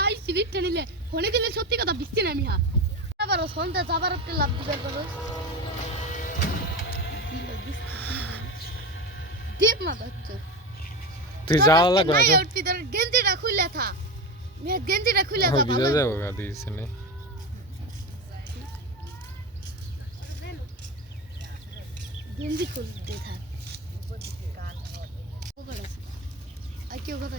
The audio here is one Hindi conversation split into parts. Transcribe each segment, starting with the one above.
আই সিঁড়ি টেনিলে ফোনে দিলে সত্যি কথা বিশ্ছি না মিহা আবার সন্ধ্যা আবার একটা লাভ দিবে করো ডিপ মা বাচ্চা তুই যাওয়া লাগবে না তোর গেঞ্জিটা খুলে থা মিয়া গেঞ্জিটা খুলে হ্যাঁ, থা ভালো যাবো গাদি সিনে গেঞ্জি খুলতে থাক কেউ কথা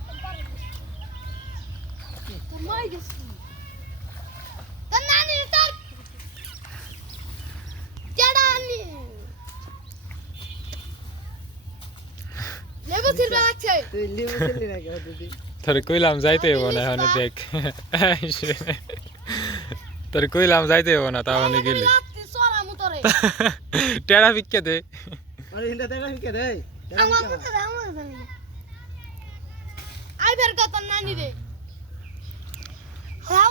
तर कोई लाम जाए तो होना देख तर कोई लाम जाए तो होना तो होने के लिए टेढ़ा बिक के दे आई फिर का तन्ना तो दे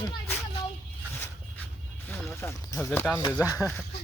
Ừ. Nó sẵn. Nó sẽ tan rồi ra.